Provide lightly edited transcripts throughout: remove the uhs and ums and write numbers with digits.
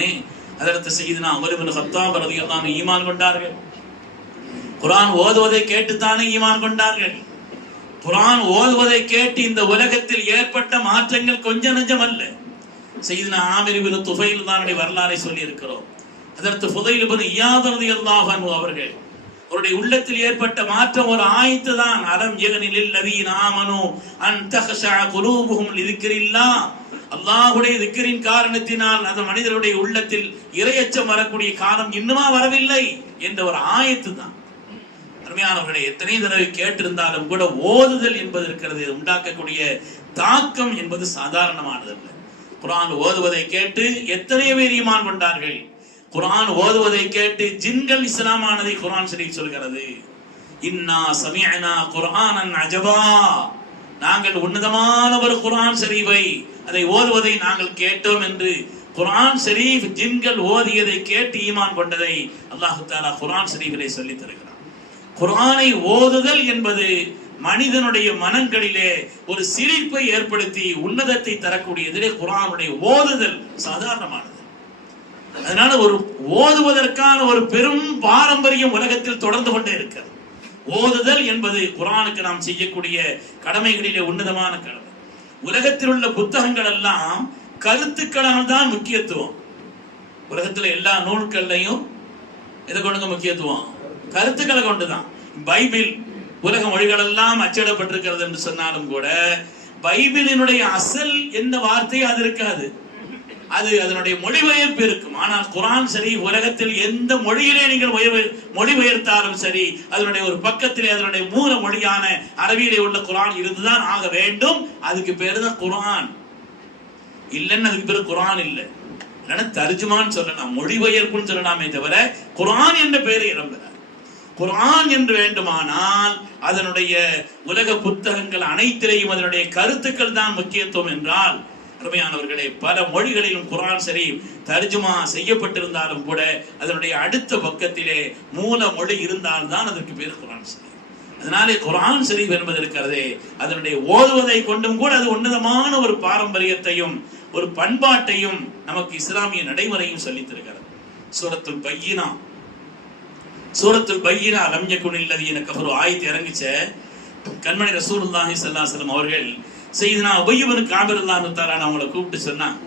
தானே ஹஜ்ரத் சய்யிதுனா Umar ibn Khattab ரலியல்லாஹு அன்ஹு ஈமான் கொண்டார்கள். குர்ஆன் ஓதுவதை கேட்டுத்தானே ஈமான் கொண்டார்கள். குர்ஆன் ஓதுவதை கேட்டு இந்த உலகத்தில் ஏற்பட்ட மாற்றங்கள் கொஞ்சம் நெஞ்சம் அல்ல. சய்யிதுனா ஆமிர் இப்னு துஃபைல் தானுடைய வரலாறை சொல்லி இருக்கிறோம். ஹஜ்ரத் ஃபுதைல் இப்னு இயாத் ரலியல்லாஹு அன்ஹு அவர்கள் அவருடைய உள்ளத்தில் ஏற்பட்ட மாற்றம் ஒரு ஆயத்து தான். அலம் யகனில் லதீன ஆமனு அன் தக்ஷா குலூபுஹும் லிذிக்ரில்லாஹ். அல்லாஹ்வுடைய திக்ரின் காரணத்தினால் அந்த மனிதருடைய உள்ளத்தில் இறையச்சம் வரக்கூடிய காலம் இன்னுமா வரவில்லை என்ற ஒரு ஆயத்து தான். அருமையானவர்களை எத்தனை தடவை கேட்டிருந்தாலும் கூட ஓதுதல் என்பது இருக்கிறது, உண்டாக்கக்கூடிய தாக்கம் என்பது சாதாரணமானதல்ல. குர்ஆன் ஓதுவதை கேட்டு எத்தனை பேர் ஈமான் கொண்டார்கள். குர்ஆன் ஓதுவதை கேட்டு ஜின்கள் இஸ்லாமானதை குர்ஆன் ஷரீஃப் சொல்கிறது. இன்னா சமிஅனா குர்ஆனன் அஜபா, நாங்கள் உன்னதமான ஒரு குர்ஆன் ஷரீஃபை அதை ஓதுவதை நாங்கள் கேட்டோம் என்று குர்ஆன் ஷரீஃப் ஜின்கள் ஓதியதை கேட்டு ஈமான் கொண்டதை அல்லாஹ் தஆலா குர்ஆன் ஷரீஃபிலே சொல்லி தருகிறார். குர்ஆனை ஓதுதல் என்பது மனிதனுடைய மனங்களிலே ஒரு சிரிப்பை ஏற்படுத்தி உன்னதத்தை தரக்கூடியதிலே குர்ஆனுடைய ஓதுதல் சாதாரணமானது. அதனால ஒரு ஓதுவதற்கான ஒரு பெரும் பாரம்பரியம் உலகத்தில் தொடர்ந்து கொண்டே இருக்கிறது. ஓதுதல் என்பது குர்ஆனுக்கு நாம் செய்யக்கூடிய கடமைகளிலே உன்னதமான கடமை. உலகத்தில் உள்ள புத்தகங்கள் எல்லாம் கருத்துக்களால் தான் முக்கியத்துவம். உலகத்தில் எல்லா நூல்கள்லையும் எதை கொண்டுங்க முக்கியத்துவம்? கருத்துக்களை கொண்டுதான். பைபிள் உலக மொழிகள் எல்லாம் அச்சிடப்பட்டிருக்கிறது என்று சொன்னாலும் கூட பைபிளினுடைய அசல் என்ன வார்த்தை அது இருக்காது, அது அதனுடைய மொழிபெயர்ப்பு இருக்கும். ஆனால் குர்ஆன் சரி உலகத்தில் எந்த மொழியிலே நீங்கள் மொழிபெயர்த்தாலும் சரி அதனுடைய ஒரு பக்கத்திலே அதனுடைய மூல மொழியான அரபியிலே உள்ள குர்ஆன் இருந்துதான் ஆக வேண்டும். அதுக்கு பேரு தான் குர்ஆன். இல்லைன்னு அதுக்கு பேரு குர்ஆன் இல்லை. இல்லைன்னா தர்ஜுமான்னு சொல்லலாம், மொழிபெயர்ப்புன்னு சொல்லலாமே தவிர குர்ஆன் என்ற பெயரை இடம்பெறாது. குர்ஆன் என்று வேண்டுமானால் அதனுடைய உலக புத்தகங்கள் அனைத்திலையும் அதனுடைய கருத்துக்கள் தான் முக்கியத்துவம் என்றால், அருமையானவர்களே, பல மொழிகளிலும் குர்ஆன் ஷரீஃப் தர்ஜுமா செய்யப்பட்டிருந்தாலும் கூட அதனுடைய அடுத்த பக்கத்திலே மூல மொழி இருந்தால்தான் அதற்கு பேர் குர்ஆன் ஷரீஃப். அதனாலே குர்ஆன் ஷரீஃப் என்பது இருக்கிறதே அதனுடைய ஓதுவதை கொண்டும் கூட அது உன்னதமான ஒரு பாரம்பரியத்தையும் ஒரு பண்பாட்டையும் நமக்கு இஸ்லாமிய நடைமுறையும் சொல்லித் தருகிறது. சூரத்துல் பையினா, சூரத்துல் பையினா லம் யகுனில் லதீன கஃபரு ஆயத்து இறங்கிச்ச கண்மணி ரசூலுல்லாஹி ஸல்லல்லாஹு அலைஹி வஸல்லம் அவர்கள் சையதுனா உபய் இப்னு கஅப் ரலியல்லாஹு தஆலா அவங்களை கூப்பிட்டு சொன்னாங்க,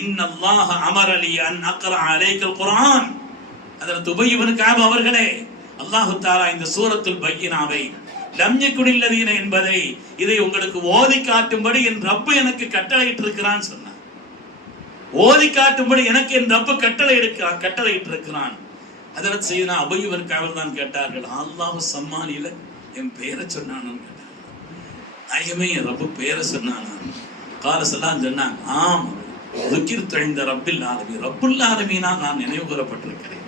இன்னல்லாஹ அமரலி அன் அக்ரா அலைக்கல் குர்ஆன். ஹஜ்ரத் உபய் இப்னு கஅப் அவர்களே, அல்லாஹ் தஆலா இந்த சூரத்துல் பையினாவை லம் யகுனில் லதீன என்பதை இதை உங்களுக்கு ஓதி காட்டும்படி என் ரப்பு எனக்கு கட்டளையிட்டு இருக்கிறான் சொன்னார். ஓதி காட்டும்படி எனக்கு என் ரப்பு கட்டளையிட்டு இருக்கிறான். ஹஜ்ரத் சையதுனா உபய் இப்னு கஅப் தான் கேட்டார்கள், அல்லாஹ் சம்மானில என் பெயரை சொன்னானு கேட்டார். நாயகமே என் ரப்பு பெயரை சொன்னானா? காலசெல்லாம் சொன்னாங்க, ஆம் ذكرت عند رب العالمين, ரப்புல் ஆலமீனா நான் நினைவு கூறப்பட்டிருக்கிறேன்.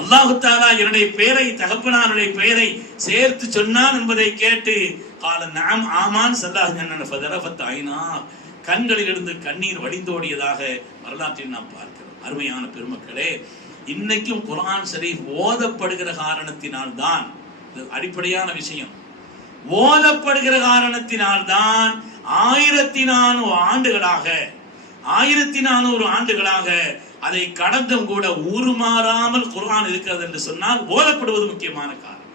அல்லாஹ் தஆலா என்னுடைய பெயரை தகப்பனாருடைய பெயரை சேர்த்து சொன்னான் என்பதை கேட்டு கால நஅம் ஆமான் ஸல்லல்லாஹு அலைஹி வஸல்லம் ஃபதரஃபத் ஐனா, கண்களிலிருந்து கண்ணீர் வடிந்தோடியதாக வரலாற்றில் நாம் பார்க்கிறோம். அருமையான பெருமக்களே, இன்னைக்கும் குர்ஆன் ஷரீஃப் ஓதப்படுகிற காரணத்தினால் தான், அடிப்படையான விஷயம், ஓதப்படுகிற காரணத்தினால் தான் 1400 ஆண்டுகளாக அதை கடந்தும் கூட உருமாறாமல் குர்ஆன் இருக்கிறது என்று சொன்னால் ஓதப்படுவது முக்கியமான காரணம்.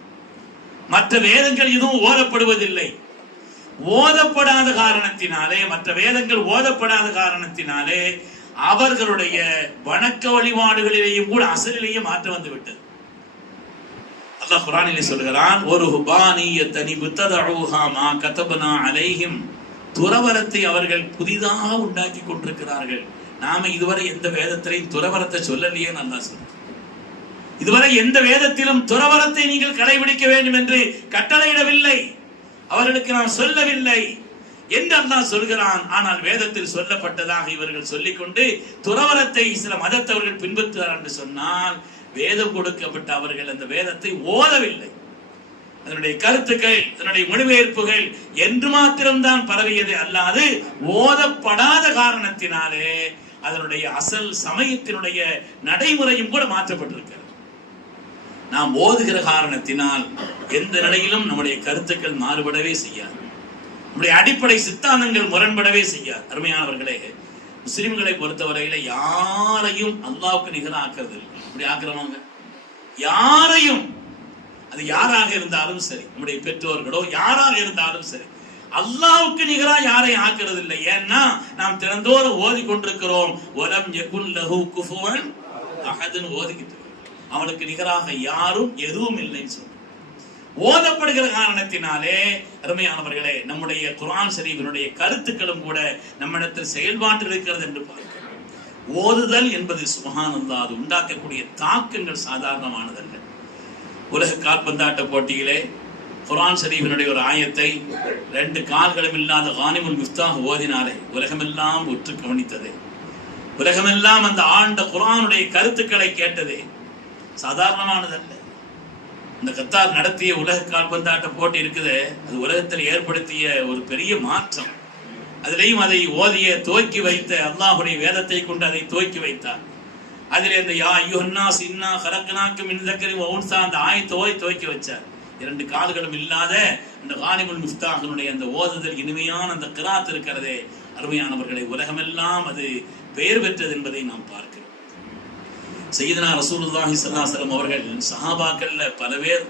மற்ற வேதங்கள் எதுவும் ஓதப்படுவதில்லை. ஓதப்படாத காரணத்தினாலே, மற்ற வேதங்கள் ஓதப்படாத காரணத்தினாலே அவர்களுடைய வணக்க வழிபாடுகளிலேயும் கூட அசலிலேயே மாற்றம் வந்து விட்டது. அல்லாஹ் குர்ஆனிலே சொல்கிறான், ஒரு ஹுபானியத்தனி புத்ததஊஹா மா கதபனா அலைஹிம், துறவரத்தை அவர்கள் புதிதாக உண்டாக்கி கொண்டிருக்கிறார்கள். நாம இதுவரை எந்த வேதத்திலையும் துறவரத்தை சொல்லலையே நல்லா சொல்ற. இதுவரை எந்த வேதத்திலும் துறவரத்தை நீங்கள் கடைபிடிக்க வேண்டும் என்று கட்டளையிடவில்லை, அவர்களுக்கு நாம் சொல்லவில்லை என்று அல்லாஹ் சொல்கிறான். ஆனால் வேதத்தில் சொல்லப்பட்டதாக இவர்கள் சொல்லிக்கொண்டு துறவரத்தை சில மதத்தவர்கள் பின்பற்றுவார் என்று சொன்னால் வேதம் கொடுக்கப்பட்ட அவர்கள் அந்த வேதத்தை ஓதவில்லை. அதனுடைய கருத்துக்கள், அதனுடைய மொழிபெயர்ப்புகள் என்று மாத்திரம்தான் பரவியது அல்லாது ஓதப்படாத காரணத்தினாலே அதனுடைய அசல் சமயத்தினுடைய நடைமுறையும் கூட மாற்றப்பட்டிருக்கிறது. நாம் ஓதுகிற காரணத்தினால் எந்த நிலையிலும் நம்முடைய கருத்துக்கள் மாறுபடவே செய்யாது, நம்முடைய அடிப்படை சித்தாந்தங்கள் முரண்படவே செய்யாது. அருமையானவர்களே, முஸ்லிம்களை பொறுத்தவரையில யாரையும் அல்லாஹ்வுக்கு நிகராக ஆக்குறது இல்லை. அப்படி ஆக்குறவங்க யாரையும், அது யாராக இருந்தாலும் சரி, நம்முடைய பெற்றோர்களோ யாராக இருந்தாலும் சரி, அல்லாஹ்வுக்கு நிகரா யாரையும் ஆக்குறது இல்லை. ஏன்னா நாம் தினந்தோறும் ஓதி கொண்டிருக்கிறோம், வலம் யகுல் லஹு குஃபுவன் அஹத்னு ஓதிக்கிட்டு, அவனுக்கு நிகராக யாரும் எதுவும் இல்லைன்னு சொல்றோம். ஓதப்படுகிற காரணத்தினாலே அருமையானவர்களே, நம்முடைய குர்ஆன் ஷரீஃபினுடைய கருத்துக்களும் கூட நம்மிடத்தில் செயல்பாட்டில் இருக்கிறது என்று பார்க்கிறோம். ஓதுதல் என்பது சுப்ஹானல்லாஹ், அது உண்டாக்கக்கூடிய தாக்கங்கள் சாதாரணமானதல்ல. உலக கால்பந்தாட்ட போட்டியிலே குர்ஆன் ஷரீஃபினுடைய ஒரு ஆயத்தை 2 கால்களும் இல்லாத கானிமுல் மிஃப்தாஹ் ஓதினாலே உலகமெல்லாம் உற்று கவனித்தது, உலகமெல்லாம் அந்த ஆண்ட குர்ஆனுடைய கருத்துக்களை கேட்டதே சாதாரணமானதல்ல. இந்த கத்தார் நடத்திய உலக கால்பந்தாட்ட போட்டி இருக்குது, அது உலகத்தில் ஏற்படுத்திய ஒரு பெரிய மாற்றம். அதிலேயும் அதை ஓதிய துவக்கி வைத்த அல்லாஹ்வுடைய வேதத்தை கொண்டு அதை துவக்கி வைத்தார். அதிலே இந்த யா அய்யுஹன்னாஸ் இன்னா கலக்னாக்கும் மின் ذكر وانثى அந்த ஆயத்தை ஓதி துவக்கி வச்சார். 2 கால்களும் இல்லாத அந்த கானிமுல் மிஃப்தாஹினுடைய அந்த ஓதுதல், இனிமையான அந்த கிராத் இருக்கிறதே அருமையானவர்களை, உலகமெல்லாம் அது பெயர் பெற்றது என்பதை நாம் பார்க்கிறோம். சையதுனா ரசூலுல்லாஹி ஸல்லல்லாஹு அலைஹி வஸல்லம் அவர்கள் சஹாபாக்கள்ல பல பேர்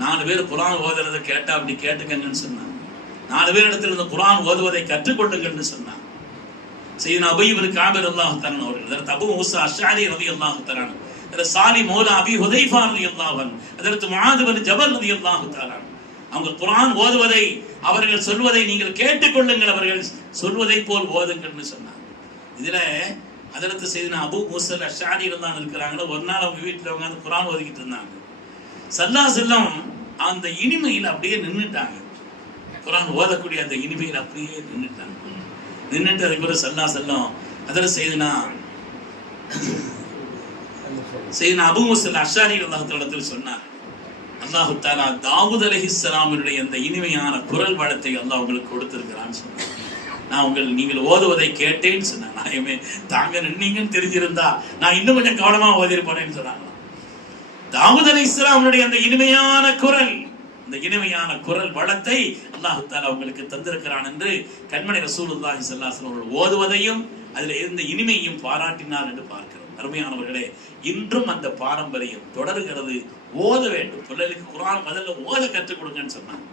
4 பேர் குர்ஆன் ஓதுறதை கேட்டா அப்படி கேட்டுக்கங்கன்னு சொன்னாங்க. 4 பேர் இடத்துல இந்த குர்ஆன் ஓதுவதை கற்றுக்கொள்ளுங்கள்னு சொன்னாங்க. சையதுனா உபய் இப்னு கஅப் ரலியல்லாஹு தஆலா அவர்கள், ஹஜ்ரத் அபூ மூஸா அஷ்அரி ரலியல்லாஹு தஆலா, ஹஜ்ரத் சாலி மௌலா அபி ஹுதைஃபா ரலியல்லாஹு அன்ஹு, ஹஜ்ரத் முஆத் இப்னு ஜபல் ரலியல்லாஹு தஆலா, அவங்க குர்ஆன் ஓதுவதை அவர்கள் சொல்வதை நீங்கள் கேட்டுக்கொள்ளுங்கள், அவர்கள் சொல்வதை போல் ஓதுங்கள்னு சொன்னாங்க. இதுல ஹஜ்ரத் சையதுனா அபூ மூஸா அஷ்அரி ரலியல்லாஹு இருக்கிறாங்க. ஒரு நாள் அவங்க வீட்டுல உட்கார்ந்து குர்ஆன் ஓதிக்கிட்டு இருந்தாங்க. ஸல்லல்லாஹு அலைஹி வஸல்லம் அந்த இனிமையில் அப்படியே நின்னுட்டாங்க. குர்ஆன் ஓதக்கூடிய அந்த இனிமையில் அப்படியே நின்னுட்டாங்க. நின்னுட்டு அதுக்கு பிறகு ஸல்லல்லாஹு அலைஹி வஸல்லம் ஹஜ்ரத் சையதுனா அபூ மூஸா அஷ்அரி ரலியல்லாஹு தஆலா சொன்னார், அல்லாஹ் தஆலா தாவூத் அலைஹிஸ்ஸலாமுடைய அந்த இனிமையான குரல் வளத்தை அல்லாஹ் உங்களுக்கு கொடுத்திருக்கிறான்னு சொன்னார். நீங்கள் ஓதுவதை கேட்டேன்னு சொன்னாங்க. நாயமே தாங்க நின்னீங்கன்னு தெரிஞ்சிருந்தா நான் இன்னும் கொஞ்சம் கவனமா ஓதிருப்பேன்னு சொன்னாங்க. தாவூத் அலைஹிஸ்ஸலாமுடைய அந்த இனிமையான குரல், இந்த இனிமையான குரல் வளத்தை அல்லாஹ் தஆலா உங்களுக்கு தந்திருக்கிறான் என்று கண்மணி ரசூலுல்லாஹி ஸல்லல்லாஹு அலைஹி வஸல்லம் ஓதுவதையும் அதில் இருந்த இனிமையும் பாராட்டினார் என்று பார்க்கிறோம். அருமையானவர்களே, இன்றும் அந்த பாரம்பரியம் தொடர்கிறது. ஓத வேண்டும். பிள்ளைகளுக்கு குர்ஆன் முதல்ல ஓத கற்றுக் கொடுங்கன்னு சொன்னாங்க.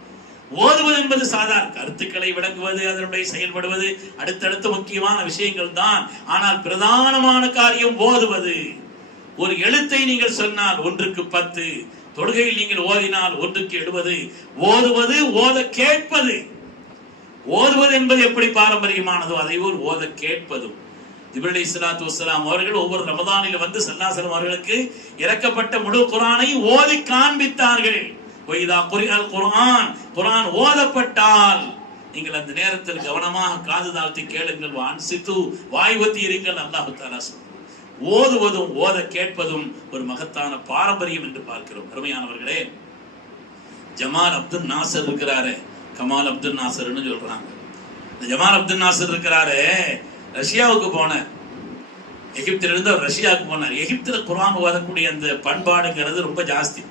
ஓதுவது என்பது சாதாரண கருத்துக்களை விளங்குவது, அதனுடைய செயல்படுவது அடுத்தடுத்த முக்கியமான விஷயங்கள் தான். ஆனால் பிரதானமான காரியம் ஓதுவது. ஒரு எழுத்தை நீங்கள் சொன்னால் 1க்கு 10, தொழுகையில் நீங்கள் ஓதினால் 1க்கு 70. ஓதுவது, ஓத கேட்பது. ஓதுவது என்பது எப்படி பாரம்பரியமானதோ அதே போல் ஓத கேட்பதும். ஜிப்ரீல் அலைஹிஸ்ஸலாத்து வஸ்ஸலாம் அவர்கள் ஒவ்வொரு ரமதானில் வந்து ஸல்லல்லாஹு அலைஹி வஸல்லம் அவர்களுக்கு இறக்கப்பட்ட முழு குர்ஆனை ஓதி காண்பித்தார்கள். வைதா குரிஅல் குர்ஆன், குர்ஆன் ஓதப்பட்டால் நீங்கள் அந்த நேரத்தில் கவனமாக காது தாழ்த்தி கேளுங்கள், வான்சித்து வாய் ஒத்தி இருங்கள் அல்லாஹ் தஆலா சொல்றார். ஓதுவதும் ஓத கேட்பதும் ஒரு மகத்தான பாரம்பரியம் என்று பார்க்கிறோம். அருமையானவர்களே, ஜமால் அப்துல் நாசர் இருக்கிறாரு, கமால் அப்துல் நாசர்னு சொல்றாங்க. இந்த ஜமால் அப்துல் நாசர் இருக்கிறாரு, ரஷ்யாவுக்கு போனார். எகிப்திலிருந்து அவர் ரஷ்யாவுக்கு போனார். எகிப்துல குர்ஆன் ஓதக்கூடிய அந்த பண்பாடுங்கிறது ரொம்ப ஜாஸ்தி.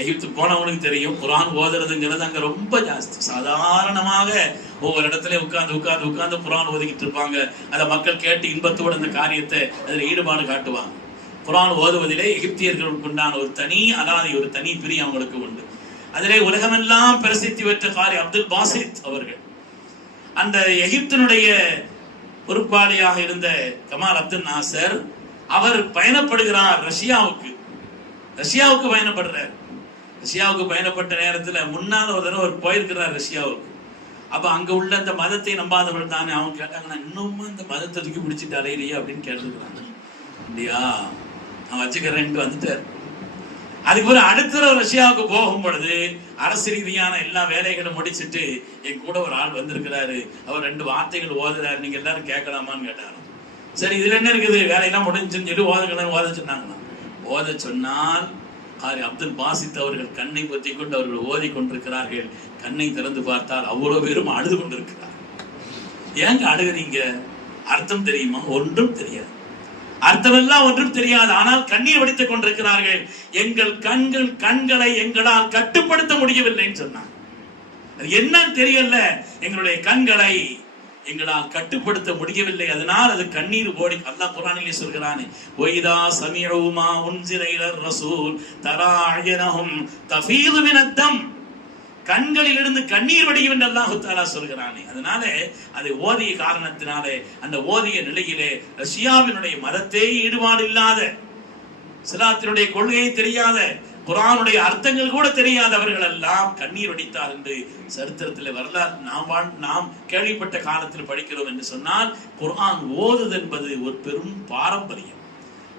எகிப்து போனவனுக்கு தெரியும், குர்ஆன் ஓதுறதுங்கிறது அங்க ரொம்ப ஜாஸ்தி. சாதாரணமாக ஒவ்வொரு இடத்துல உட்கார்ந்து குர்ஆன் ஓதிக்கிட்டு இருப்பாங்க. அதை மக்கள் கேட்டு இன்பத்தோடு அந்த காரியத்தை அதில் ஈடுபாடு காட்டுவாங்க. குர்ஆன் ஓதுவதிலே எகிப்தியர்களுக்கு உண்டான ஒரு தனி அலாதி, ஒரு தனி பிரியம் அவங்களுக்கு உண்டு. அதிலே உலகமெல்லாம் பிரசித்தி பெற்ற காரி அப்துல் பாசித் அவர்கள், அந்த எகிப்தினுடைய பொறுப்பாளியாக இருந்த கமால் அப்துல் நாசர், அவர் பயணப்படுகிறார் ரஷ்யாவுக்கு பயணப்படுறார். ரஷ்யாவுக்கு பயணப்பட்ட நேரத்தில் முன்னால் ஒரு தடவை அவர் போயிருக்கிறார் ரஷ்யாவுக்கு. அப்ப அங்க உள்ள அந்த மதத்தை நம்பாதவர்கள் தானே அவங்க கேட்டாங்கன்னா, இன்னும் இந்த மதத்தை தூக்கி பிடிச்சிட்டு அலையிலையே அப்படின்னு கேட்டுருக்கிறாங்க. இல்லையா, நான் வச்சுக்கிறேன்ட்டு வந்துட்டார். அதுக்கப்புறம் அடுத்த ரஷ்யாவுக்கு போகும் பொழுது அரசு ரீதியான எல்லா வேலைகளும் முடிச்சுட்டு என் கூட ஒரு ஆள் வந்திருக்கிறாரு, அவர் 2 வார்த்தைகள் ஓதுறாரு, நீங்க எல்லாரும் கேட்கலாமான்னு கேட்டாரு. சரி, இதுல என்ன இருக்குது, வேலையெல்லாம் முடிஞ்சுன்னு சொல்லி ஓத சொன்னாங்கன்னா, ஓத சொன்னால் அப்துல் பாசித் அவர்கள் கண்ணை பொத்தி கொண்டு அவர்கள் ஓதி கொண்டிருக்கிறார்கள். கண்ணை திறந்து பார்த்தால் அவ்வளவு பேரும் அழுது கொண்டிருக்கிறார். ஏங்க அழுகிறீங்க? அர்த்தம் தெரியுமா? ஒன்றும் தெரியாது. அர்த்தமெல்லாம் ஒன்றும் தெரியாது. ஆனால் கண்ணீர் வடித்துக் கொண்டிருக்கிறார்கள். எங்கள் கண்களை எங்களால் கட்டுப்படுத்த முடியவில்லைன்னு சொன்னாங்க. அது என்னன்னு தெரியல. எங்களுடைய கண்களை எங்களால் கட்டுப்படுத்த முடியவில்லை, அதனால் அது கண்ணீர் ஓடி. அல்லாஹ் குர்ஆனிலே சொல்கிறானே, வைதா சமிஉ மா உன்சில இலர் ரசூல் தரா அயனஹும் தஃபீது மினத்தம், கண்களில் இருந்து கண்ணீர் வடியும் என்று அல்லாஹ் தஆலா சொல்கிறானே. அதனால அதை ஓதிய காரணத்தினாலே அந்த ஓதிய நிலையிலே ரஷ்யாவினுடைய மதத்தை ஈடுபாடு இல்லாத, இஸ்லாத்தினுடைய கொள்கையை தெரியாத, குர்ஆனுடைய அர்த்தங்கள் கூட தெரியாதவர்கள் எல்லாம் கண்ணீர் வடித்தார் என்று சரித்திரத்தில் வரலாறு நாம் கேள்விப்பட்ட காலத்தில் படிக்கிறோம் என்று சொன்னால், குர்ஆன் ஓதுது என்பது ஒரு பெரும் பாரம்பரியம்.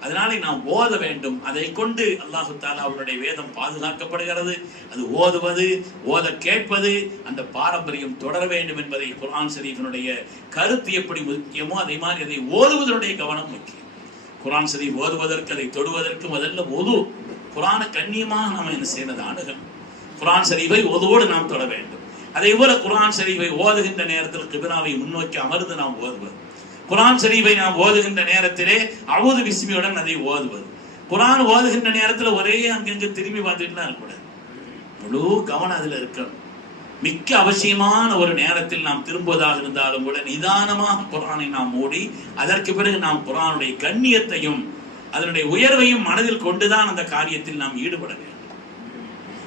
அதனாலே நாம் ஓத வேண்டும். அதை கொண்டு அல்லாஹு தஆலா அவருடைய வேதம் பாதுகாக்கப்படுகிறது. அது ஓதுவது, ஓத கேட்பது, அந்த பாரம்பரியம் தொடர வேண்டும் என்பதை குர்ஆன் ஷரீஃபினுடைய கருத்து எப்படி முக்கியமோ அதே மாதிரி அதை ஓதுவதனுடைய கவனம் முக்கியம். குர்ஆன் ஷரீஃப் ஓதுவதற்கு, அதை தொடுவதற்கு முதல்ல ஒது, குர்ஆனை கண்ணியமாக நாம் என்ன செய்யறது, அணுகணும். குர்ஆன் ஷரீஃபை ஓதோடு நாம் தொட வேண்டும். அதே போல குர்ஆன் ஷரீஃபை ஓதுகின்ற நேரத்தில் கிபிலாவை முன்னோக்கி அமர்ந்து நாம் ஓதுவது, குர்ஆன் ஷரீஃபை நாம் ஓதுகின்ற நேரத்திலே அஊது பிஸ்மியுடன் அதை ஓதுவது, குர்ஆன் ஓதுகின்ற நேரத்தில் ஒரே அங்கங்க திரும்பி பார்த்துட்டுலாம் இருக்கக்கூடாது. முழு கவனம் அதில் இருக்கணும். மிக்க அவசியமான ஒரு நேரத்தில் நாம் திரும்புவதாக இருந்தாலும் கூட நிதானமாக குர்ஆனை நாம் மூடி அதற்கு பிறகு நாம் குர்ஆனுடைய கண்ணியத்தையும் அதனுடைய உயர்வையும் மனதில் கொண்டுதான் அந்த காரியத்தில் நாம் ஈடுபட வேண்டும்.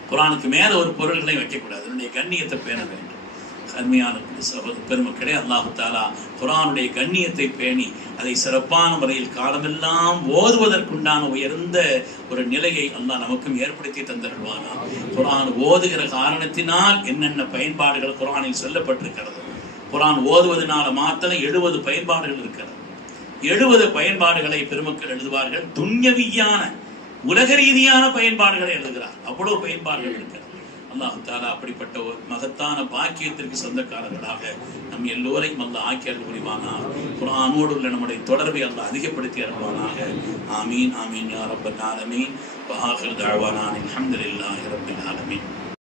குர்ஆனுக்கு மேல ஒரு பொருள்களை வைக்கக்கூடாது, அதனுடைய கண்ணியத்தை பேண வேண்டும். அருமையான பெருமக்களே, அல்லாஹு தஆலா குர்ஆனுடைய கண்ணியத்தை பேணி அதை சிறப்பான முறையில் காலமெல்லாம் ஓதுவதற்குண்டான உயர்ந்த ஒரு நிலையை அல்லாஹ் நமக்கும் ஏற்படுத்தி தந்தருள்வானா. குர்ஆன் ஓதுகிற காரணத்தினால் என்னென்ன பயன்பாடுகள் குர்ஆனில் சொல்லப்பட்டிருக்கிறது. குர்ஆன் ஓதுவதனால மாத்திரம் 70 பயன்பாடுகள் இருக்கிறது. 70 பயன்பாடுகளை பெருமக்கள் எழுதுவார்கள். துன்யவியான உலக ரீதியான பயன்பாடுகளை எழுதுகிறார். அவ்வளவு பயன்பாடுகள் இருக்கிறது. அல்லாஹ் தஆலா அப்படிப்பட்ட ஒரு மகத்தான பாக்கியத்திற்கு சொந்தக்காரர்களாக நம் எல்லோரையும் அல்லாஹ் ஆக்கி அருள் புரிவானாக. குர்ஆனோடு உள்ள நம்முடைய தொடர்பை அல்லாஹ் அதிகப்படுத்தி அருள்வானாக. ஆமீன் ஆமீன் யா ரப்பல் ஆலமீன். வ ஆகிரு தஅவானா அல்ஹம்துலில்லாஹி ரப்பில் ஆலமீன்.